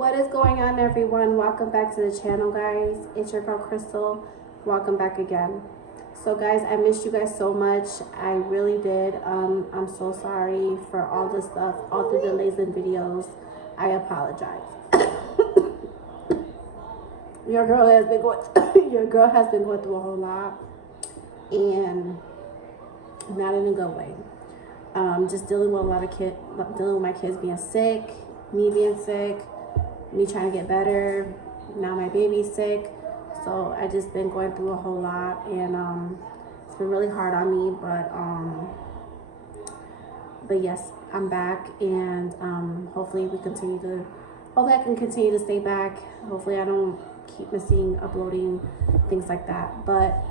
What is going on, everyone? Welcome back to the channel, guys. It's your girl Crystal. Welcome back again. So guys, I missed you guys so much. I really did. I'm so sorry for all this stuff, all the delays in videos. I apologize. Your girl has been going through a whole lot, and not in a good way. Just dealing with dealing with my kids being sick, me being sick, me trying to get better. Now my baby's sick, so I just been going through a whole lot, and it's been really hard on me. But yes, I'm back, and hopefully I can continue to stay back. Hopefully I don't keep missing uploading, things like that. But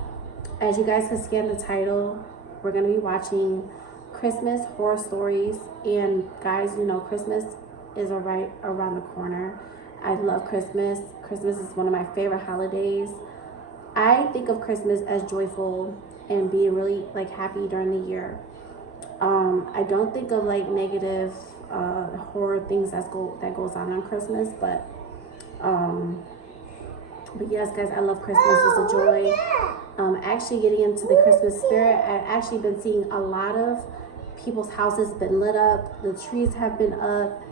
as you guys can see in the title, we're gonna be watching Christmas horror stories. And guys, you know Christmas is right around the corner. I love Christmas. Christmas is one of my favorite holidays. I think of Christmas as joyful and being really happy during the year. I don't think of negative horror things that goes on Christmas, but yes, guys, I love Christmas. It's a joy. Actually getting into the Christmas spirit, I've actually been seeing a lot of people's houses been lit up. The trees have been up.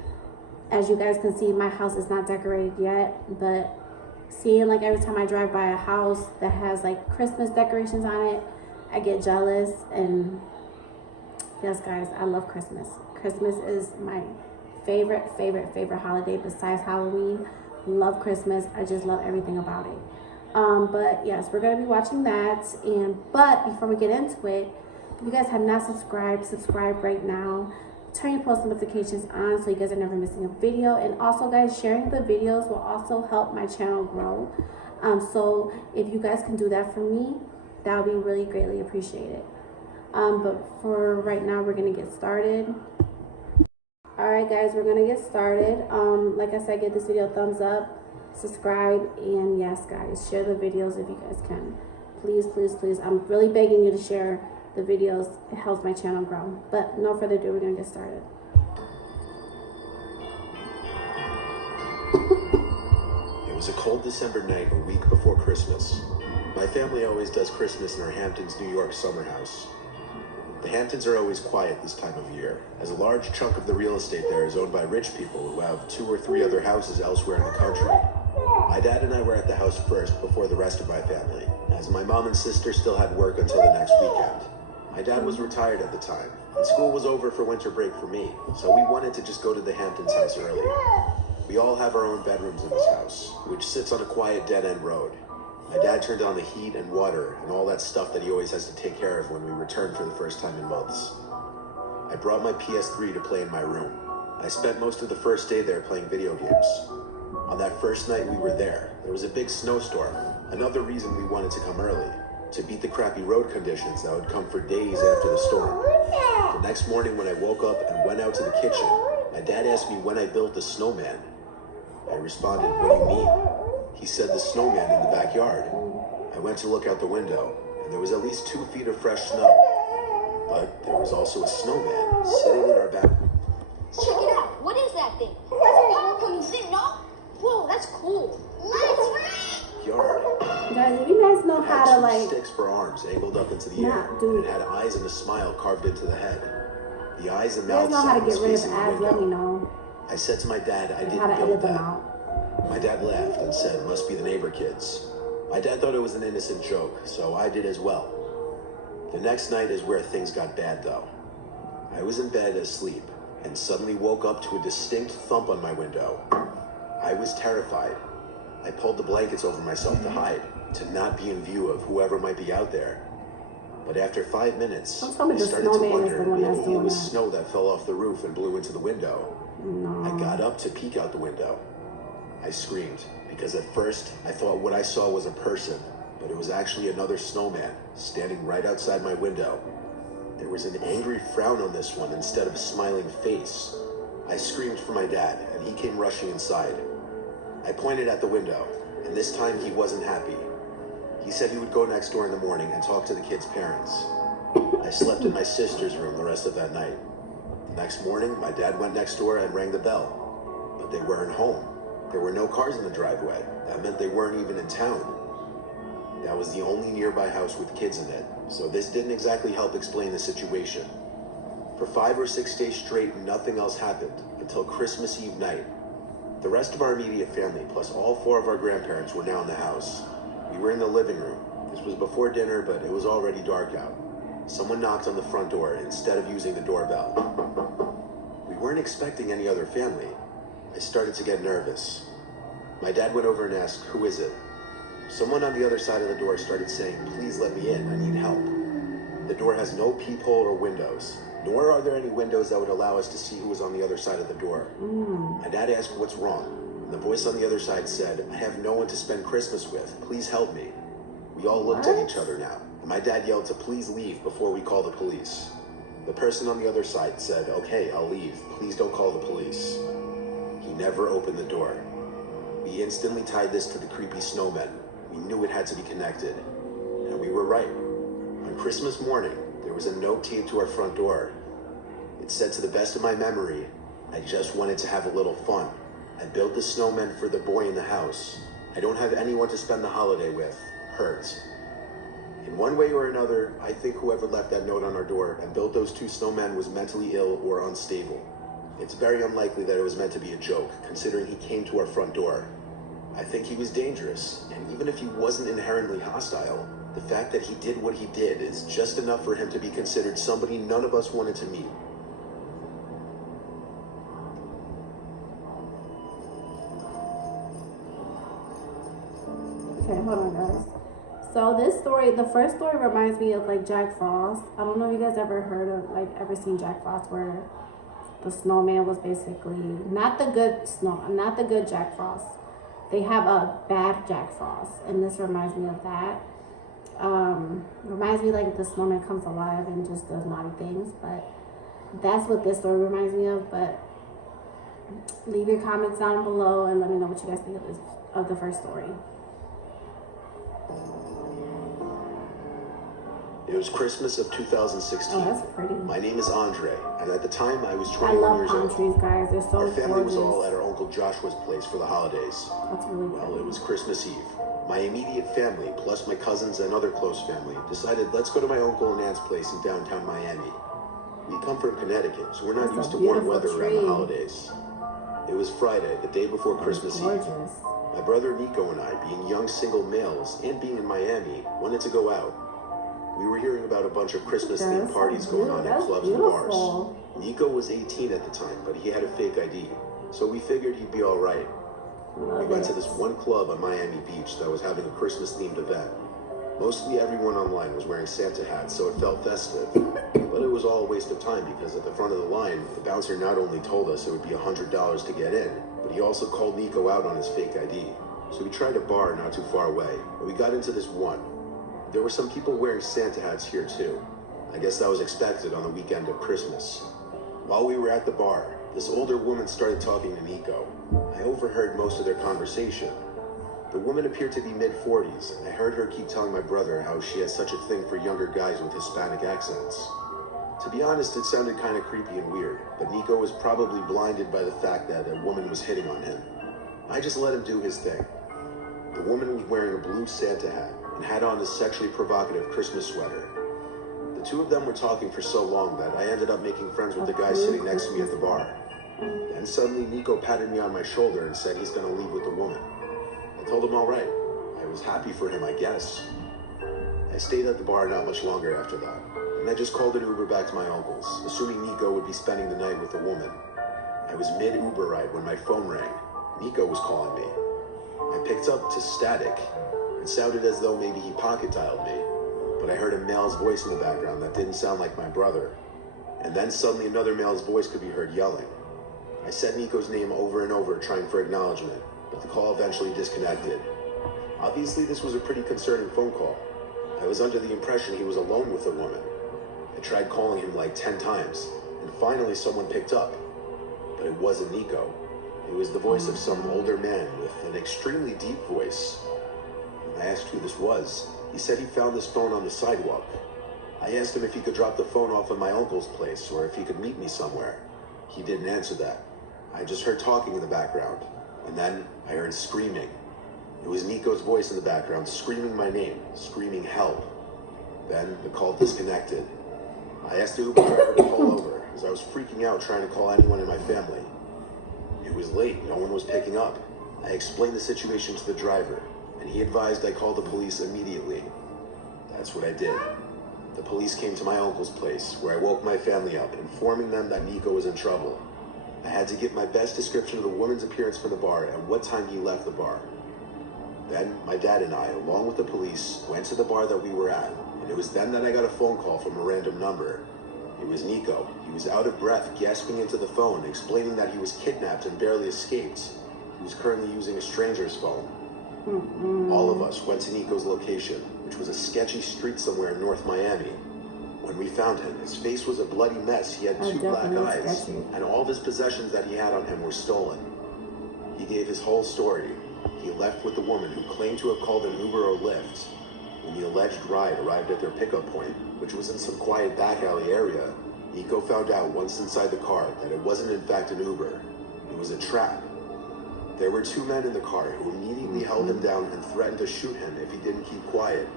As you guys can see, my house is not decorated yet, but seeing every time I drive by a house that has Christmas decorations on it, I get jealous. And yes, guys, I love Christmas. Christmas is my favorite holiday besides Halloween. Love Christmas. I just love everything about it. But yes, we're gonna be watching that. But before we get into it, if you guys have not subscribe right now. Turn your post notifications on so you guys are never missing a video. And also, guys, sharing the videos will also help my channel grow. So if you guys can do that for me, that would be really greatly appreciated. But for right now, we're gonna get started. All right, guys, we're gonna get started. Like I said, give this video a thumbs up, subscribe, and yes, guys, share the videos if you guys can. Please, please, please. I'm really begging you to share the videos. It helps my channel grow. But no further ado, we're gonna get started. It was a cold December night, a week before Christmas. My family always does Christmas in our Hamptons, New York summer house. The Hamptons are always quiet this time of year, as a large chunk of the real estate there is owned by rich people who have 2 or 3 other houses elsewhere in the country. My dad and I were at the house first before the rest of my family, as my mom and sister still had work until the next weekend. My dad was retired at the time, and school was over for winter break for me, so we wanted to just go to the Hamptons house early. We all have our own bedrooms in this house, which sits on a quiet dead-end road. My dad turned on the heat and water and all that stuff that he always has to take care of when we return for the first time in months. I brought my PS3 to play in my room. I spent most of the first day there playing video games. On that first night we were there was a big snowstorm, another reason we wanted to come early, to beat the crappy road conditions that would come for days after the storm. The next morning when I woke up and went out to the kitchen, my dad asked me when I built the snowman. I responded, "What do you mean?" He said, "The snowman in the backyard." I went to look out the window, and there was at least 2 feet of fresh snow. But there was also a snowman sitting in our back. Check it out. What is that thing? That's a popcorn thing, no? Whoa, that's cool. Yard. Guys, if you guys know how to 2 sticks for arms angled up into the air, and it had eyes and a smile carved into the head. The eyes and mouth know how to get rid of facing the ads, let me window. know. I said to my dad, I How to didn't edit build them that. out. My dad laughed and said, "It must be the neighbor kids." My dad thought it was an innocent joke, so I did as well. The next night is where things got bad, though. I was in bed asleep and suddenly woke up to a distinct thump on my window. I was terrified. I pulled the blankets over myself to hide, to not be in view of whoever might be out there. But after 5 minutes, I started to wonder maybe it was snow that fell off the roof and blew into the window. I got up to peek out the window. I screamed, because at first I thought what I saw was a person, but it was actually another snowman standing right outside my window. There was an angry frown on this one instead of a smiling face. I screamed for my dad, and he came rushing inside. I pointed at the window, and this time he wasn't happy. He said he would go next door in the morning and talk to the kids' parents. I slept in my sister's room the rest of that night. The next morning, my dad went next door and rang the bell, but they weren't home. There were no cars in the driveway. That meant they weren't even in town. That was the only nearby house with kids in it, so this didn't exactly help explain the situation. For 5 or 6 days straight, nothing else happened until Christmas Eve night. The rest of our immediate family, plus all 4 of our grandparents, were now in the house. We were in the living room. This was before dinner, but it was already dark out. Someone knocked on the front door instead of using the doorbell. We weren't expecting any other family. I started to get nervous. My dad went over and asked, "Who is it?" Someone on the other side of the door started saying, "Please let me in, I need help." The door has no peephole or windows, nor are there any windows that would allow us to see who was on the other side of the door. My dad asked, "What's wrong?" And the voice on the other side said, "I have no one to spend Christmas with. Please help me." We all looked at each other now. My dad yelled to please leave before we call the police. The person on the other side said, "Okay, I'll leave. Please don't call the police." He never opened the door. We instantly tied this to the creepy snowmen. We knew it had to be connected. And we were right. On Christmas morning, there was a note taped to our front door. It said, "To the best of my memory, I just wanted to have a little fun. I built the snowman for the boy in the house. I don't have anyone to spend the holiday with. Hurt." In one way or another, I think whoever left that note on our door and built those 2 snowmen was mentally ill or unstable. It's very unlikely that it was meant to be a joke, considering he came to our front door. I think he was dangerous, and even if he wasn't inherently hostile, the fact that he did what he did is just enough for him to be considered somebody none of us wanted to meet. Okay, hold on, guys. So this story, the first story reminds me of like Jack Frost. I don't know if you guys ever heard of, like, ever seen Jack Frost, where the snowman was basically not the good Jack Frost. They have a bad Jack Frost, and this reminds me of that. Reminds me like the snowman comes alive and just does naughty things, but that's what this story reminds me of. But leave your comments down below and let me know what you guys think of the first story. It was Christmas of 2016. Oh, that's pretty. My name is Andre, and at the time I was I 21 love years palm old. trees, guys. They're so Our family gorgeous. was all at our Uncle Joshua's place for the holidays. That's really Well, pretty. it was Christmas Eve. My immediate family, plus my cousins and other close family, decided let's go to my uncle and aunt's place in downtown Miami. We come from Connecticut, so we're not That's used a to warm beautiful weather around the tree. holidays. It was Friday, the day before That's Christmas Eve. gorgeous. My brother Nico and I, being young single males and being in Miami, wanted to go out. We were hearing about a bunch of Christmas-themed That's so parties going on at that's clubs and bars. beautiful. Nico was 18 at the time, but he had a fake ID, so we figured he'd be all right. We Love went it. to this one club on Miami Beach that was having a Christmas-themed event. Mostly everyone online was wearing Santa hats, so it felt festive. But it was all a waste of time because at the front of the line, the bouncer not only told us it would be $100 to get in, but he also called Nico out on his fake ID. So we tried a bar not too far away, and we got into this one. There were some people wearing Santa hats here too. I guess that was expected on the weekend of Christmas. While we were at the bar, this older woman started talking to Nico. I overheard most of their conversation. The woman appeared to be mid-40s, and I heard her keep telling my brother how she had such a thing for younger guys with Hispanic accents. To be honest, it sounded kind of creepy and weird, but Nico was probably blinded by the fact that a woman was hitting on him. I just let him do his thing. The woman was wearing a blue Santa hat and had on a sexually provocative Christmas sweater. The two of them were talking for so long that I ended up making friends with the guy sitting next to me at the bar. Then suddenly Nico patted me on my shoulder and said he's gonna leave with the woman. I told him all right. I was happy for him, I guess. I stayed at the bar not much longer after that, and I just called an Uber back to my uncle's, assuming Nico would be spending the night with the woman. I was mid-Uber ride when my phone rang. Nico was calling me. I picked up to static. It sounded as though maybe he pocket dialed me, but I heard a male's voice in the background that didn't sound like my brother. And then suddenly another male's voice could be heard yelling. I said Nico's name over and over, trying for acknowledgement, but the call eventually disconnected. Obviously, this was a pretty concerning phone call. I was under the impression he was alone with a woman. I tried calling him like 10 times, and finally someone picked up. But it wasn't Nico. It was the voice of some older man with an extremely deep voice. I asked who this was. He said he found this phone on the sidewalk. I asked him if he could drop the phone off at my uncle's place or if he could meet me somewhere. He didn't answer that. I just heard talking in the background. And then I heard screaming. It was Nico's voice in the background, screaming my name, screaming help. Then the call disconnected. I asked the Uber driver to pull over, as I was freaking out trying to call anyone in my family. It was late, no one was picking up. I explained the situation to the driver, and he advised I call the police immediately. That's what I did. The police came to my uncle's place, where I woke my family up, informing them that Nico was in trouble. I had to give my best description of the woman's appearance from the bar and what time he left the bar. Then my dad and I, along with the police, went to the bar that we were at, and it was then that I got a phone call from a random number. It was Nico. He was out of breath, gasping into the phone, explaining that he was kidnapped and barely escaped. He was currently using a stranger's phone. All of us went to Nico's location, which was a sketchy street somewhere in North Miami. When we found him, his face was a bloody mess. He had two black eyes, and all of his possessions that he had on him were stolen. He gave his whole story. He left with the woman who claimed to have called an Uber or Lyft. When the alleged ride arrived at their pickup point, which was in some quiet back alley area, Nico found out once inside the car that it wasn't in fact an Uber. It was a trap. There were two men in the car who immediately held him down and threatened to shoot him if he didn't keep quiet.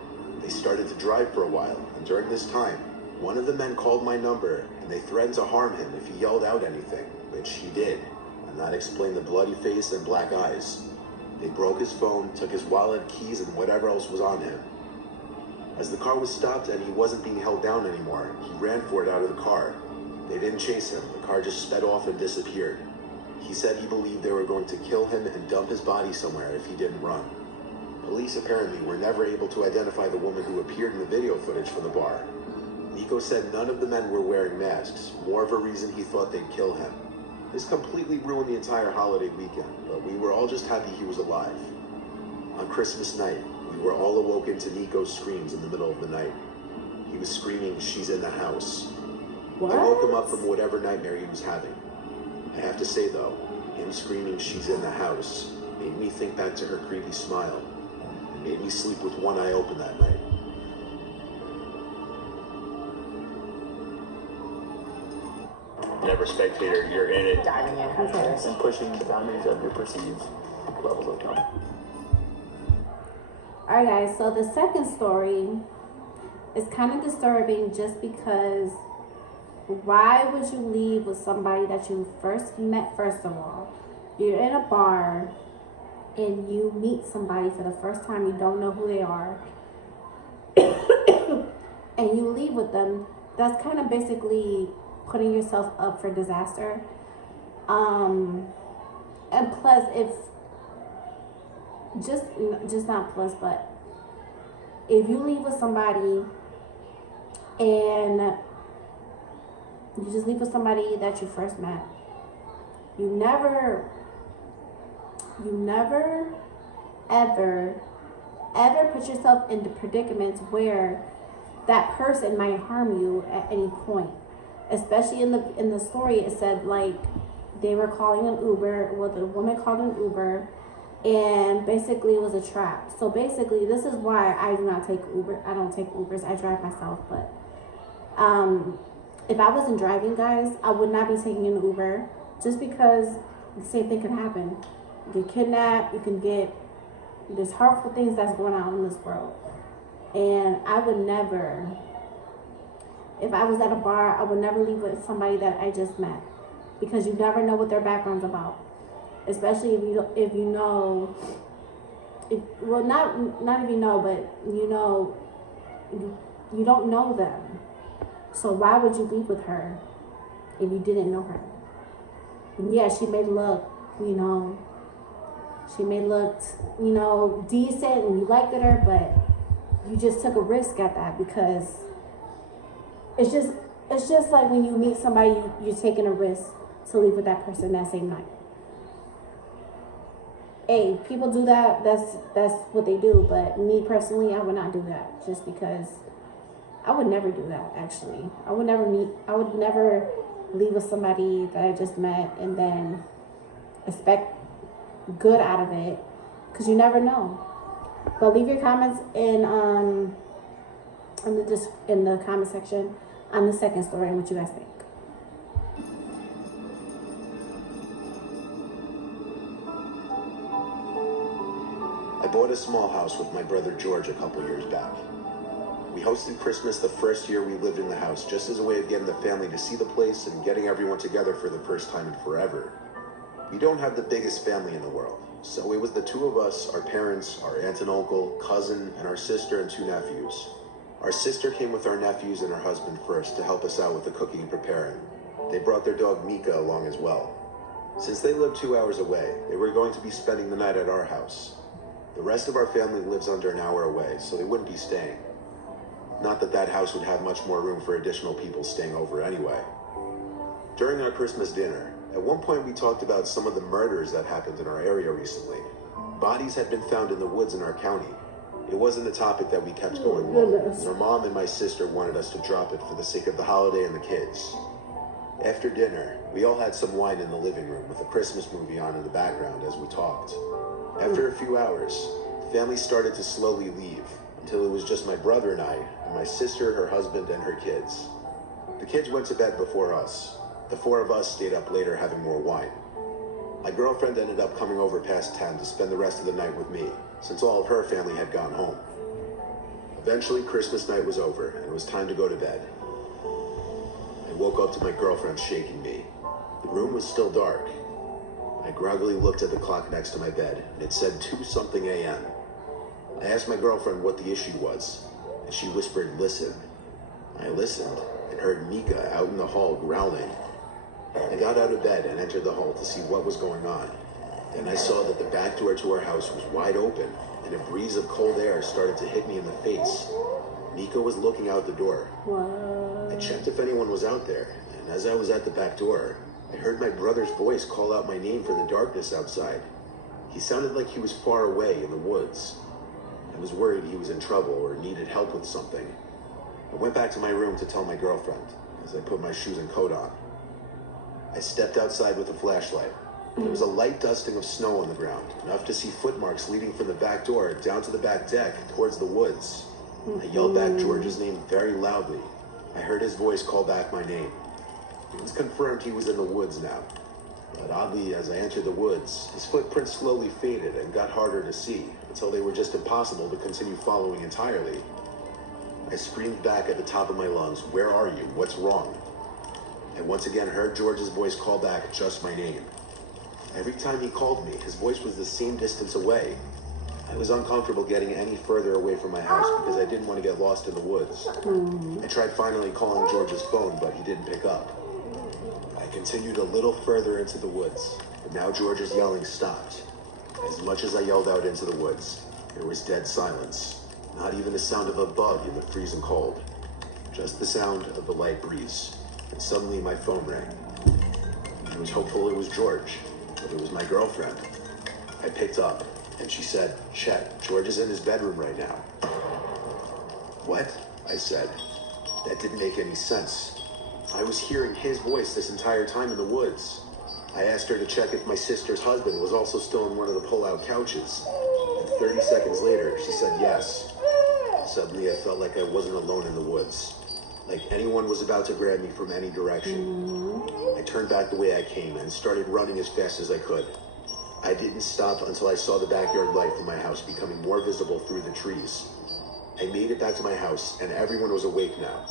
They started to drive for a while, and during this time, one of the men called my number, and they threatened to harm him if he yelled out anything, which he did, and that explained the bloody face and black eyes. They broke his phone, took his wallet, keys, and whatever else was on him. As the car was stopped and he wasn't being held down anymore, he ran for it out of the car. They didn't chase him. The car just sped off and disappeared. He said he believed they were going to kill him and dump his body somewhere if he didn't run. Police apparently were never able to identify the woman who appeared in the video footage from the bar. Nico said none of the men were wearing masks, more of a reason he thought they'd kill him. This completely ruined the entire holiday weekend, but we were all just happy he was alive. On Christmas night, we were all awoken to Nico's screams in the middle of the night. He was screaming, "She's in the house." What? I woke him up from whatever nightmare he was having. I have to say though, him screaming "she's in the house" made me think back to her creepy smile, and made me sleep with one eye open that night. Never spectator, you're in it. Diving in headfirst and pushing the boundaries of your perceived levels of comfort. Alright guys, so the second story is kind of disturbing just because why would you leave with somebody that you first met? First of all, you're in a bar and you meet somebody for the first time, you don't know who they are, and you leave with them. That's kind of basically putting yourself up for disaster. And plus, if just not plus, but if you leave with somebody and you just leave with somebody that you first met, you never ever put yourself into predicaments where that person might harm you at any point. Especially in the story, it said like they were calling an Uber. Well, the woman called an Uber, and basically it was a trap. So basically, this is why I do not take Uber. I don't take Ubers. I drive myself. But if I wasn't driving, guys, I would not be taking an Uber, just because the same thing can happen. You get kidnapped. You can get, there's harmful things that's going on in this world, and I would never. If I was at a bar, I would never leave with somebody that I just met, because you never know what their background's about. Especially if you know, not if you know, but you don't know them. So why would you leave with her if you didn't know her? And yeah, she may look, decent and you liked her, but you just took a risk at that because. It's just like when you meet somebody, you're taking a risk to leave with that person that same night. Hey, people do that. That's what they do. But me personally, I would not do that, just because I would never do that. Actually, I would never leave with somebody that I just met and then expect good out of it, because you never know. But leave your comments in the comment section on the second story and what you guys think. I bought a small house with my brother George a couple years back. We hosted Christmas the first year we lived in the house, just as a way of getting the family to see the place and getting everyone together for the first time in forever. We don't have the biggest family in the world, so it was the two of us, our parents, our aunt and uncle, cousin, and our sister and two nephews. Our sister came with our nephews and her husband first to help us out with the cooking and preparing. They brought their dog Mika along as well. Since they lived 2 hours away, they were going to be spending the night at our house. The rest of our family lives under an hour away, so they wouldn't be staying. Not that that house would have much more room for additional people staying over anyway. During our Christmas dinner, at one point we talked about some of the murders that happened in our area recently. Bodies had been found in the woods in our county. It wasn't a topic that we kept going on. Our mom and my sister wanted us to drop it for the sake of the holiday and the kids. After dinner, we all had some wine in the living room with a Christmas movie on in the background as we talked. After a few hours, the family started to slowly leave until it was just my brother and I, and my sister, her husband, and her kids. The kids went to bed before us. The four of us stayed up later having more wine. My girlfriend ended up coming over past 10 to spend the rest of the night with me, since all of her family had gone home. Eventually, Christmas night was over, and it was time to go to bed. I woke up to my girlfriend shaking me. The room was still dark. I groggily looked at the clock next to my bed, and it said 2-something a.m. I asked my girlfriend what the issue was, and she whispered, "Listen." I listened and heard Mika out in the hall growling. I got out of bed and entered the hall to see what was going on. Then I saw that the back door to our house was wide open, and a breeze of cold air started to hit me in the face. Mika was looking out the door. What? I checked if anyone was out there, and as I was at the back door, I heard my brother's voice call out my name for the darkness outside. He sounded like he was far away in the woods. I was worried he was in trouble or needed help with something. I went back to my room to tell my girlfriend as I put my shoes and coat on. I stepped outside with a flashlight. There was a light dusting of snow on the ground, enough to see footmarks leading from the back door down to the back deck towards the woods. I yelled back George's name very loudly. I heard his voice call back my name. It was confirmed he was in the woods now. But oddly, as I entered the woods, his footprints slowly faded and got harder to see until they were just impossible to continue following entirely. I screamed back at the top of my lungs, "Where are you? What's wrong?" I once again heard George's voice call back just my name. Every time he called me, his voice was the same distance away. I was uncomfortable getting any further away from my house because I didn't want to get lost in the woods. I tried finally calling George's phone, but he didn't pick up. I continued a little further into the woods, but now George's yelling stopped. As much as I yelled out into the woods, there was dead silence. Not even the sound of a bug in the freezing cold. Just the sound of the light breeze. And suddenly my phone rang. I was hopeful it was George, but it was my girlfriend. I picked up, and she said, "Chet, George is in his bedroom right now." "What?" I said. That didn't make any sense. I was hearing his voice this entire time in the woods. I asked her to check if my sister's husband was also still in one of the pull-out couches. And 30 seconds later, she said yes. Suddenly, I felt like I wasn't alone in the woods. Like anyone was about to grab me from any direction. I turned back the way I came and started running as fast as I could. I didn't stop until I saw the backyard light from my house becoming more visible through the trees. I made it back to my house, and everyone was awake now.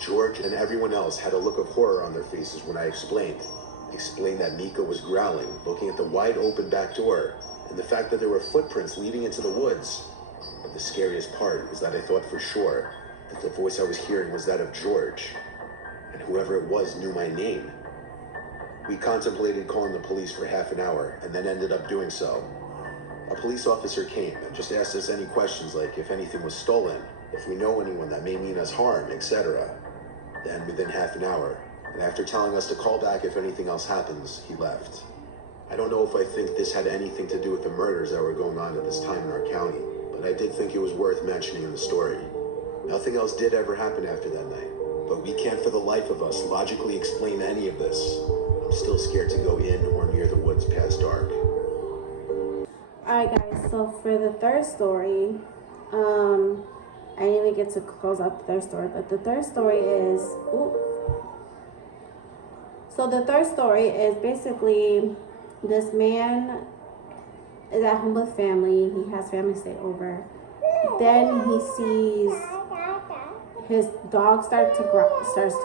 George and everyone else had a look of horror on their faces when I explained that Mika was growling, looking at the wide open back door, and the fact that there were footprints leading into the woods. But the scariest part is that I thought for sure that the voice I was hearing was that of George, and whoever it was knew my name. We contemplated calling the police for half an hour, and then ended up doing so. A police officer came and just asked us any questions like if anything was stolen, if we know anyone that may mean us harm, etc. Then within half an hour, and after telling us to call back if anything else happens, he left. I don't know if I think this had anything to do with the murders that were going on at this time in our county, but I did think it was worth mentioning in the story. Nothing else did ever happen after that night, but we can't for the life of us logically explain any of this. I'm still scared to go in or near the woods past dark. Alright guys, so for the third story, I didn't even get to close out the third story, but the third story is, so the third story is basically this man is at home with family. He has family stay over. Then he sees his dog starts to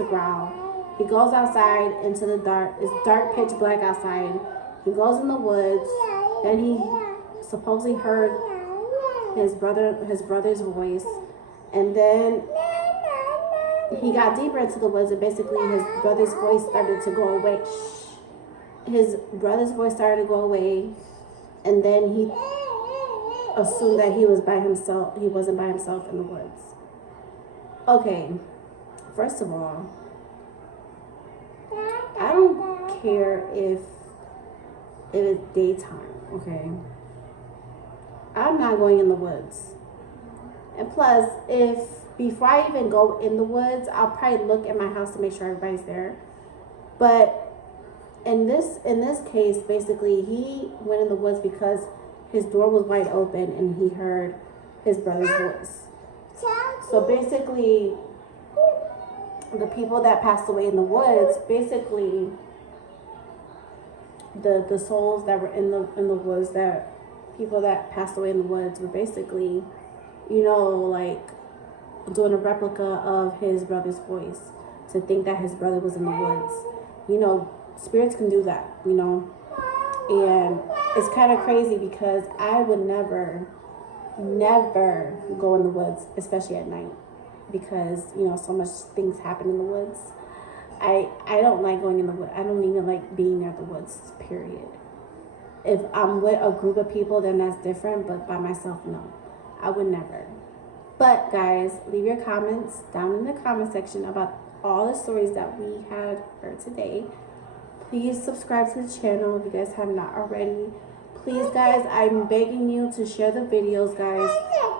growl. He goes outside into the dark. It's dark, pitch black outside. He goes in the woods. Then he supposedly heard his brother's voice, and then he got deeper into the woods, and basically his brother's voice started to go away. His brother's voice started to go away, and then he assumed that he was by himself. He wasn't by himself in the woods. Okay, first of all, I don't care if it's daytime, okay? I'm not going in the woods. And plus, if before I even go in the woods, I'll probably look at my house to make sure everybody's there. But in this case, basically, he went in the woods because his door was wide open and he heard his brother's voice. So basically, the people that passed away in the woods, basically, the souls that were in the woods, that people that passed away in the woods were basically, you know, like doing a replica of his brother's voice to think that his brother was in the woods. You know, spirits can do that, you know. And it's kind of crazy because I would never go in the woods, especially at night, because, you know, so much things happen in the woods. I don't like going in the woods. I don't even like being at the woods, period. If I'm with a group of people, then that's different, but by myself, no. I would never. But guys, leave your comments down in the comment section about all the stories that we had heard today. Please subscribe to the channel if you guys have not already. Please, guys, I'm begging you to share the videos, guys.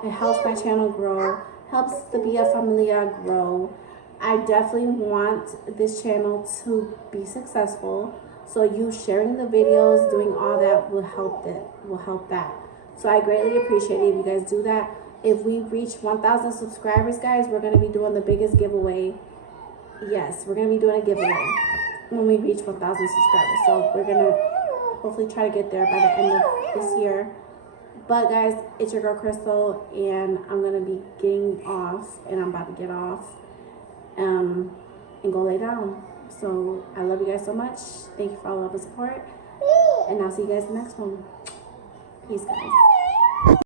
It helps my channel grow, helps the Via Familia grow. I definitely want this channel to be successful. So you sharing the videos, doing all that will help that. So I greatly appreciate it if you guys do that. If we reach 1,000 subscribers, guys, we're going to be doing the biggest giveaway. Yes, we're going to be doing a giveaway when we reach 1,000 subscribers. So we're going to hopefully try to get there by the end of this year. But guys, it's your girl Crystal, and I'm going to be getting off, and I'm about to get off and go lay down. So I love you guys so much. Thank you for all love and support, and I'll see you guys in the next one. Peace, guys.